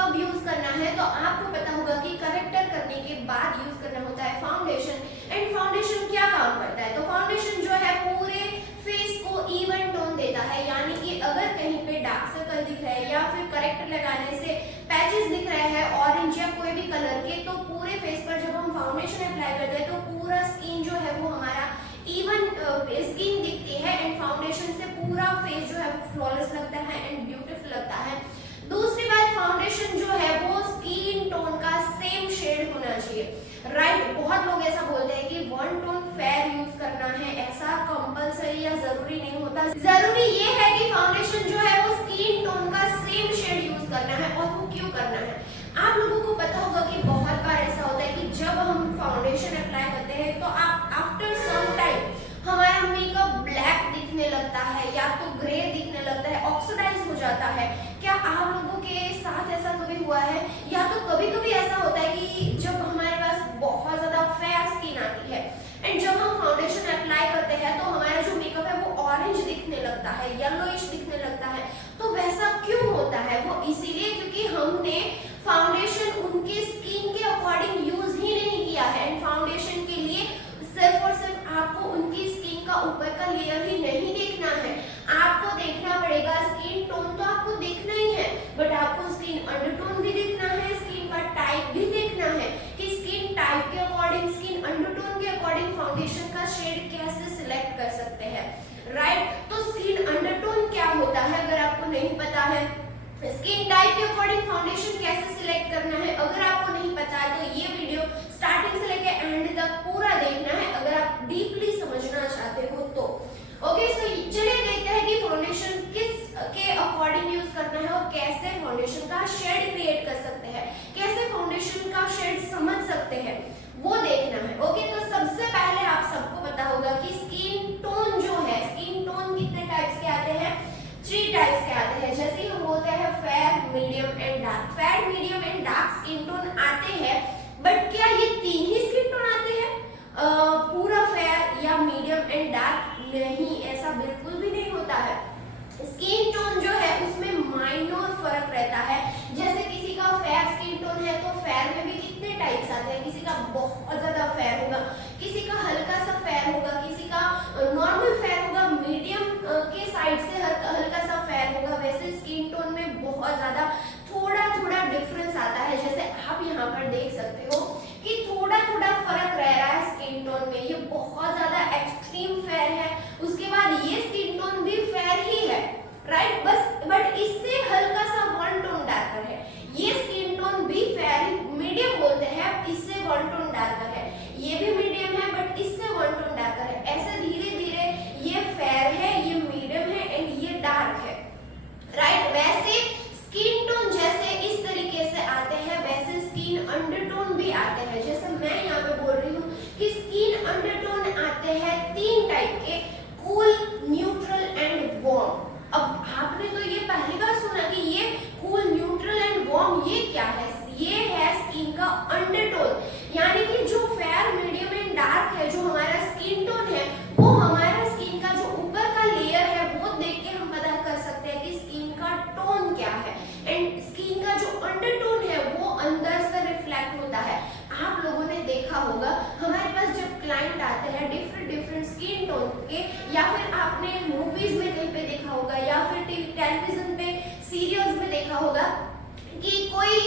कब यूज करना है, तो आपको पता होगा कि करेक्टर करने के बाद यूज करना होता है फाउंडेशन। एंड फाउंडेशन क्या काम करता है, तो फाउंडेशन जो है पूरे फेस को इवन टोन देता है, यानी कि अगर कहीं पे डार्क सर्कल दिख रहा है या फिर करेक्टर लगाने से पैचेस दिख रहे हैं ऑरेंज या कोई भी कलर के, तो पूरे फेस पर जब हम फाउंडेशन अप्लाई करते हैं तो पूरा स्किन जो है वो हमारा इवन स्किन दिखती है एंड फाउंडेशन से पूरा फेस जो है वो फ्लॉलेस लगता है एंड ब्यूटीफुल लगता है। दूसरी बात, फाउंडेशन जो है वो स्किन टोन का सेम शेड होना चाहिए, राइट। बहुत लोग ऐसा बोलते हैं कि वन टोन फेयर यूज करना है, ऐसा कंपलसरी या जरूरी नहीं होता। जरूरी ये है कि फाउंडेशन जो है वो स्किन टोन का सेम शेड यूज करना है। और वो क्यों करना है, आप लोगों को पता होगा कि बहुत बार ऐसा होता है कि जब हम फाउंडेशन अप्लाई करते हैं तो आप आफ्टर सम टाइम हमारा मेकअप ब्लैक दिखने लगता है या तो ग्रे दिखने लगता है, ऑक्सीडाइज हो जाता है। क्या आप लोगों के साथ ऐसा कभी हुआ है? या तो कभी कभी ऐसा होता है कि जब हमारे पास बहुत ज्यादा फेयर स्किन आती है एंड जब हम फाउंडेशन अप्लाई करते हैं तो हमारा जो मेकअप है वो ऑरेंज दिखने लगता है, येलोइश दिखने लगता है। तो वैसा क्यों होता है? वो इसीलिए क्योंकि हमने फाउंडेशन उनके स्किन के अकॉर्डिंग यूज ही नहीं किया है। एंड फाउंडेशन के लिए सिर्फ और सिर्फ आपको उनकी स्किन का ऊपर का लेयर ही नहीं देखना है, आपको देखना पड़ेगा स्किन टोन तो आपको देखना ही है, बट आपको स्किन अंडरटोन भी देखना है, स्किन का टाइप भी देखना है कि स्किन टाइप के अकॉर्डिंग, स्किन अंडरटोन के अकॉर्डिंग फाउंडेशन का शेड कैसे सिलेक्ट कर सकते हैं, राइट। तो स्किन अंडरटोन क्या होता है अगर आपको नहीं पता है, स्किन टाइप के अकॉर्डिंग फाउंडेशन कैसे सिलेक्ट करना है अगर आपको नहीं पता है, तो ये वीडियो स्टार्टिंग से लेकर एंड तक पूरा देखना है अगर आप डीपली समझना चाहते हो तो। ओके, सो चलिए देखते हैं कि फाउंडेशन किस के अकॉर्डिंग यूज करना है और कैसे फाउंडेशन का शेड क्रिएट कर सकते हैं, कैसे फाउंडेशन का शेड समझ सकते हैं, वो देखना है। ओके, तो सबसे पहले आप सबको पता होगा कि स्किन टोन जो है, स्किन टोन कितने टाइप्स के आते हैं, 3 टाइप्स के आते हैं। जैसे हम बोलते हैं fair, medium and dark. Fair, medium and dark skin tone आते हैं, बट क्या ये 3 ही स्किन टोन आते हैं? पूरा फेयर या मीडियम एंड डार्क नहीं, ऐसा बिल्कुल भी नहीं होता है। स्किन टोन जो है उसमें माइनर फर्क रहता है। जैसे किसी का फेयर स्किन टोन है तो फेयर में भी कितने टाइप्स आते हैं, किसी का बहुत ज्यादा फेयर होगा, किसी का हल्का सा फेयर होगा, किसी का नॉर्मल फेयर होगा, मीडियम के साइड से हल्का सा फेयर होगा। वैसे स्किन टोन में बहुत ज्यादा थोड़ा थोड़ा डिफरेंस आता है। जैसे आप यहाँ पर देख सकते हो कि थोड़ा थोड़ा फर्क रह रहा है स्किन टोन में, ये बहुत ज्यादा एक्सट्रीम फेयर है, उसके बाद ये स्किन टोन भी फेयर ही है, राइट, बट इससे हल्का सा वन टोन डार्कर है। ये स्किन टोन भी फेयर, मीडियम बोलते हैं, इससे वन टोन डार्कर है। ये भी मीडियम है बट इससे वन टोन डार्कर है। ऐसे धीरे धीरे ये फेयर है, ये मीडियम है एंड ये डार्क है, राइट। वैसे स्किन टोन जैसे इस तरीके से आते हैं, वैसे स्किन अंडरटोन भी आते हैं। जैसे मैं यहाँ पे बोल रही हूँ कि स्किन अंडरटोन आते हैं 3 टाइप के, कूल, न्यूट्रल एंड वार्म। अब आपने तो ये पहली बार सुना कि ये कूल, न्यूट्रल एंड वार्म ये क्या है? ये है स्किन का अंडरटोन, यानी कि जो फेयर, मीडियम एंड डार्क है, जो हमारा स्किन टोन है, वो हमारा स्किन का जो ऊपर का लेयर है वो देख के हम पता कर सकते हैं कि स्किन का टोन क्या है। एंड स्किन का जो अंडरटोन है वो अंदर से रिफ्लेक्ट होता है। आप लोगों ने देखा होगा हमारे पास जब क्लाइंट आते हैं डिफरेंट स्किन टोन के, या फिर आपने मूवीज में कहीं पे देखा होगा या फिर टेलीविजन पे सीरियल्स में देखा होगा कि कोई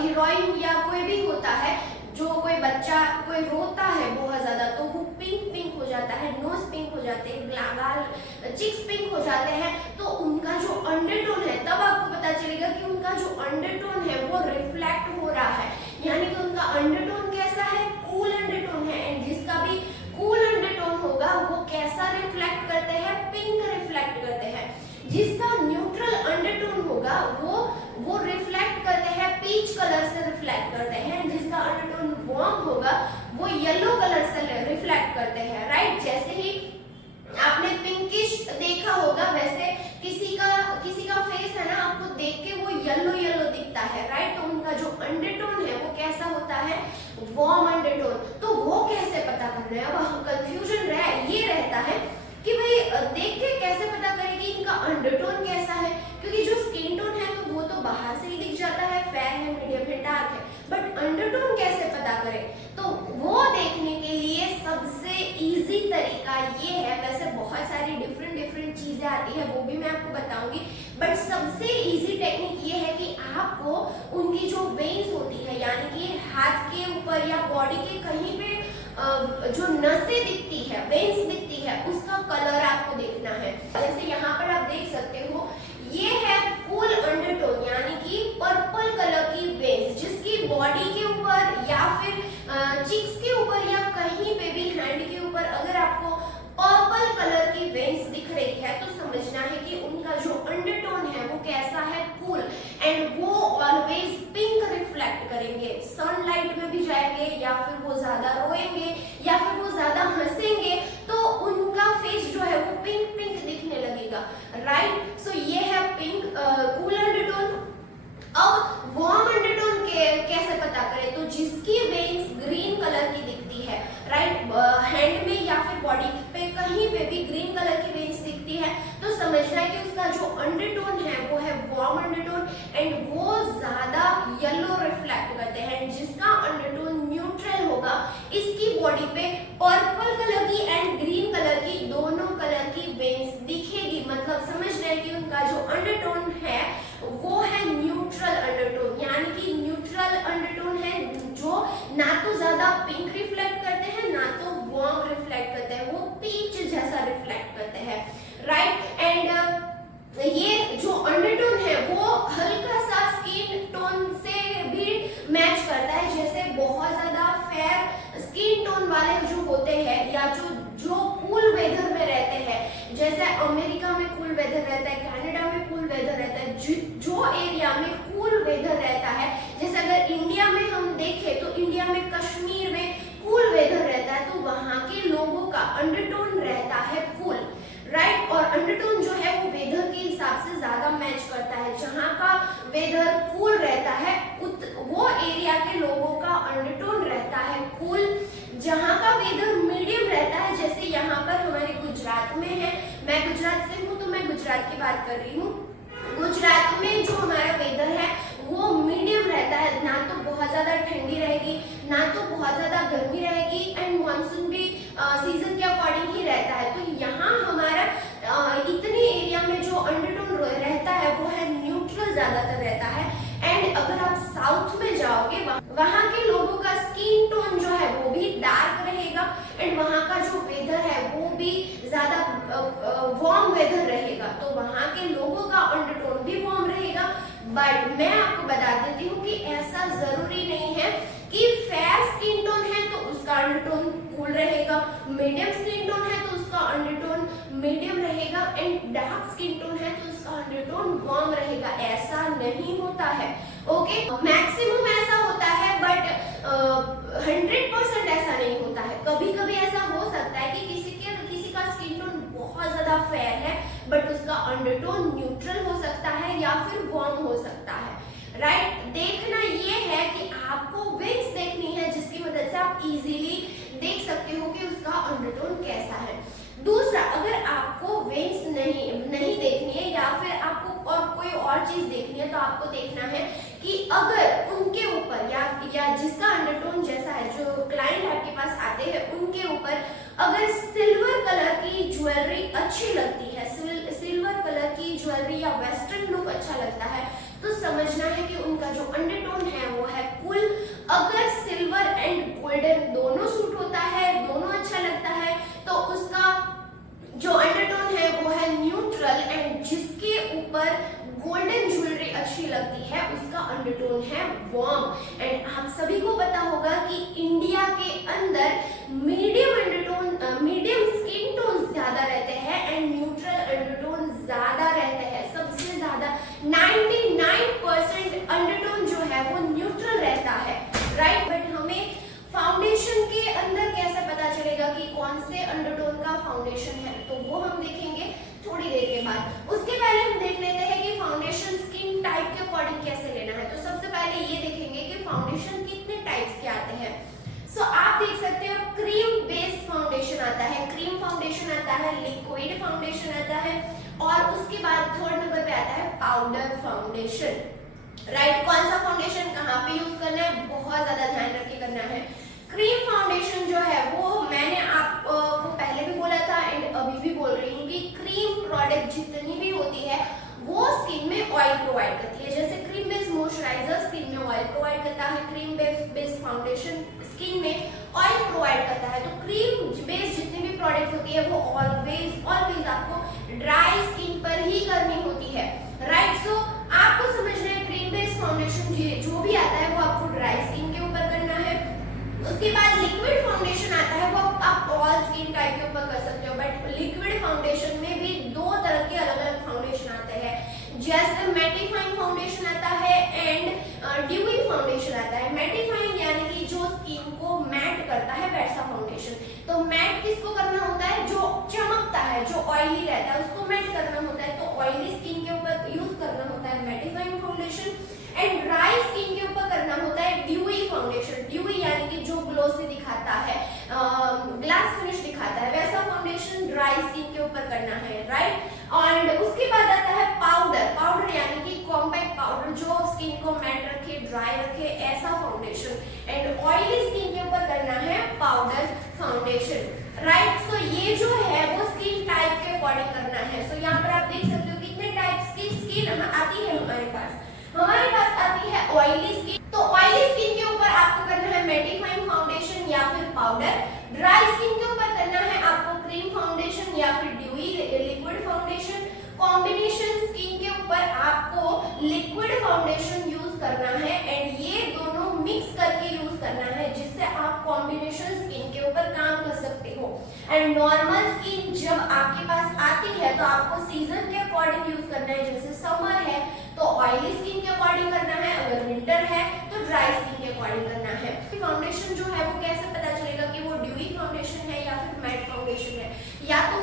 हीरोइन या कोई भी होता है, जो कोई बच्चा कोई रोता है बहुत ज्यादा तो वो पिंक हो जाता है, नोज पिंक हो जाते हैं, गाल, चिक्स पिंक हो जाते हैं, तो उनका जो अंडरटोन है, तब आपको पता चलेगा कि उनका जो अंडरटोन है वो रिफ्लेक्ट हो रहा है, यानी कि उनका अंडरटोन कैसा है, कूल अंडरटोन है। एंड जिसका भी कूल अंडरटोन होगा वो कैसा रिफ्लेक्ट करते हैं, पिंक रिफ्लेक्ट करते हैं। जिसका न्यूट्रल अंडरटोन होगा वो रिफ्लेक्ट करते हैं, पीच कलर से रिफ्लेक्ट करते हैं। जिसका अंडरटोन वार्म होगा वो येलो कलर से रिफ्लेक्ट करते हैं, राइट। जैसे ही आपने पिंकिश देखा होगा, वैसे किसी का फेस है ना, आपको देख के वो येलो दिखता है, राइट। तो उनका जो अंडरटोन है वो कैसा होता है, वार्म अंडरटोन। तो वो कैसे पता करना है? अब कंफ्यूजन ये रहता है कि भाई देख के कैसे पता करें कि इनका अंडरटोन कैसा है, क्योंकि जो स्किन टोन है तो वो तो बाहर से ही दिख जाता है, सबसे इजी टेक्निक ये है कि आपको उनकी जो वेन्स होती है यानी कि हाथ के ऊपर या बॉडी के कहीं पे जो नसें दिखती है, वेन्स दिखती है, उसका कलर आपको देखना है। जैसे यहाँ पर आप देख सकते हो, ये है कूल अंडरटोन यानी कि पर्पल कलर की वेन्स, जिसकी बॉडी के ऊपर या फिर चिक्स के ऊपर या कहीं पे भी हैंड के ऊपर अगर आपको पर्पल कलर की वेन्स दिख रही है तो समझना है कि उनका जो अंडरटोन है वो कैसा है, कूल। एंड वो ऑलवेज पिंक रिफ्लेक्ट करेंगे, सनलाइट में भी जाएंगे या फिर वो ज्यादा रोएंगे या फिर वो ज्यादा हंसेंगे तो उनका फेस जो है वो पिंक पिंक दिखने लगेगा, राइट। सो ये है पिंक कूल अंडरटोन। अब वार्म अंडरटोन कैसे पता करें, तो जिसकी वेन्स ग्रीन कलर की दिखती है, राइट, हैंड में या फिर बॉडी पे कहीं पे भी ग्रीन कलर की वेन्स दिखती है तो समझना है कि उसका जो अंडरटोन है वो है वार्म अंडरटोन एंड वो ज्यादा येलो रिफ्लेक्ट करते हैं। जिसका अंडरटोन न्यूट्रल होगा, इसकी बॉडी पे पर्पल कलर की एंड ग्रीन कलर की दोनों कलर की वेन्स दिखेगी, मतलब समझ रहे हैं कि उनका जो अंडरटोन है वो है न्यूट्रल अंडरटोन, यानी कि न्यूट्रल अंडरटोन है जो ना तो ज्यादा पिंक रिफ्लेक्ट करते हैं ना तो वार्म रिफ्लेक्ट करते हैं, वो पीच जैसा रिफ्लेक्ट करते हैं, राइट। एंड ये जो अंडरटोन है वो हल्का सा स्किन टोन से भी मैच करता है। जैसे बहुत ज्यादा फेयर स्किन टोन वाले जो होते हैं या जो कूल वेदर में रहते हैं, जैसे अमेरिका में कूल वेदर रहता है, कनाडा में कूल वेदर रहता है, जो एरिया में कूल वेदर रहता है, जैसे अगर इंडिया में हम देखें तो इंडिया में कश्मीर में कूल वेदर रहता है तो वहां के लोगों का अंडरटोन रहता है कूल, राइट। और अंडरटोन जो है वो वेदर के हिसाब से ज्यादा मैच करता है। जहां का वेदर कूल रहता है वो एरिया के लोगों का अंडरटोन रहता है कूल। जहां का वेदर मीडियम रहता है, जैसे यहाँ पर हमारे गुजरात में है, मैं गुजरात से हूँ तो मैं गुजरात की बात कर रही हूँ। गुजरात में जो हमारा वेदर है वो मीडियम रहता है, ना तो बहुत ज्यादा ठंडी रहेगी ना तो बहुत ज्यादा गर्मी रहेगी एंड मानसून भी सीजन के अकॉर्डिंग ही रहता है। तो यहाँ हमारा इतने एरिया में जो अंडरटोन रहता है वो है न्यूट्रल ज्यादातर रहता है। एंड अगर आप साउथ में जाओगे वहाँ के लोगों का स्किन टोन जो है वो भी डार्क रहेगा एंड वहाँ का जो वेदर है वो भी ज्यादा वार्म वेदर रहेगा, तो वहाँ के लोगों का अंडरटोन भी वार्म रहेगा। बट मैं आपको बता देती हूँ कि ऐसा जरूरी नहीं है कि फेयर स्किन टोन है तो उसका अंडरटोन कूल रहेगा, मीडियम स्किन टोन है तो उसका अंडरटोन मीडियम रहेगा एंड डार्क स्किन टोन है तो उसका अंडरटोन वार्म रहेगा। ऐसा नहीं होता है, ओके। मैक्सिमम ऐसा होता है बट 100% ऐसा नहीं होता है। कभी कभी ऐसा हो सकता है कि किसी का स्किन टोन बहुत ज्यादा फेयर है बट उसका अंडरटोन न्यूट्रल हो सकता है या फिर वार्म हो सकता है, राइट। देखना ये है कि आपको वेन्स देखनी है जिसकी मदद से आप इजीली देख सकते हो कि उसका अंडरटोन कैसा है। दूसरा, अगर आपको वेन्स नहीं देखनी है या फिर आपको और कोई और चीज देखनी है तो आपको देखना है कि अगर उनके ऊपर या जिसका अंडरटोन जैसा है, जो क्लाइंट आपके पास आते हैं उनके ऊपर अगर सिल्वर कलर की ज्वेलरी अच्छी लगती है, सिल्वर कलर की ज्वेलरी या वेस्टर्न लुक अच्छा लगता है तो समझना है कि उनका जो अंडरटोन है वो है कूल। अगर सिल्वर एंड गोल्डन दोनों सूट होता है, दोनों अच्छा लगता है तो उसका जो अंडरटोन है वो है न्यूट्रल एंड जिसके ऊपर गोल्डन ज्वेलरी अच्छी लगती है उसका अंडरटोन है वार्म। एंड आप सभी को पता होगा कि इंडिया के अंदर मीडियम स्किन टोन ज्यादा रहते हैं एंड न्यूट्रल अंडरटोन ज्यादा रहते हैं। सबसे ज्यादा 99% अंडरटोन जो है वो न्यूट्रल रहता है, राइट। बट हमें फाउंडेशन के अंदर कैसे पता चलेगा कि कौन से अंडरटोन का फाउंडेशन है, तो वो हम देखेंगे थोड़ी देर के बाद। उसके पहले हम देख लेते हैं कि फाउंडेशन स्किन टाइप के अकॉर्डिंग कैसे लेना है। तो सबसे पहले ये देखेंगे कि फाउंडेशन कितने टाइप्स के आते हैं। सो आप देख सकते हो क्रीम बेस्ड फाउंडेशन आता है, क्रीम फाउंडेशन आता है, लिक्विड फाउंडेशन आता है और उसके बाद थर्ड नंबर पे आता है पाउडर फाउंडेशन, राइट। कौन सा फाउंडेशन कहाँ पे यूज करना है बहुत ज्यादा ध्यान रख के करना है। क्रीम फाउंडेशन जो है वो मैंने आपको पहले भी बोला था एंड अभी भी बोल रही हूँ कि क्रीम प्रोडक्ट जितनी भी होती है वो स्किन में ऑयल फाउंडेशन में भी दो तरह के अलग अलग फाउंडेशन आते हैं, जैसे मैटिफाइंग फाउंडेशन आता है एंड ड्यूई फाउंडेशन आता है। मैटिफाइंग यानी कि जो स्किन को मैट करता है वैसा फाउंडेशन। तो मैट किसको करना होता है? जो चमकता है, जो ऑयली रहता है उसको मैट करना होता है। तो ऑयली स्किन के ऊपर यूज करना होता है mattifying foundation and dry skin के ऊपर करना होता है ड्यूई फाउंडेशन। ड्यूई यानी कि जो ग्लोसी दिखाता है, ग्लास फिनिश दिखाता है, वैसा फाउंडेशन ड्राई स्किन के ऊपर करना है, राइट। और उसके बाद आता है पाउडर। पाउडर यानी कि कॉम्पैक्ट पाउडर जो स्किन को मैट रखे, ड्राई रखे, ऐसा फाउंडेशन। एंड ऑयली स्किन के ऊपर करना है पाउडर फाउंडेशन, राइट। सो ये जो है वो स्किन टाइप के अकॉर्डिंग करना है। सो यहाँ पर आप देख सकते हो कितने टाइप्स की स्किन आती है हमारे पास। हमारे पास आती है ऑयली स्किन। तो ऑयली स्किन के ऊपर आपको करना है मैटिफाइंग फाउंडेशन या फिर पाउडर। ड्राई स्किन के ऊपर करना है आपको क्रीम फाउंडेशन या फिर dewy liquid foundation. Combination skin के ऊपर आपको लिक्विड फाउंडेशन यूज करना है एंड ये दोनों मिक्स करके यूज करना है, जिससे आप कॉम्बिनेशन स्किन के ऊपर काम कर सकते हो। एंड नॉर्मल स्किन जब आपके पास आती है तो आपको सीजन के अकॉर्डिंग यूज करना है। जैसे समर है तो ऑयली स्किन के अकॉर्डिंग करना है, अगर विंटर है तो ड्राई स्किन के अकॉर्डिंग करना है। फाउंडेशन जो है वो कैसे पता चलेगा कि वो ड्यूई फाउंडेशन है या फिर मैट फाउंडेशन है? या तो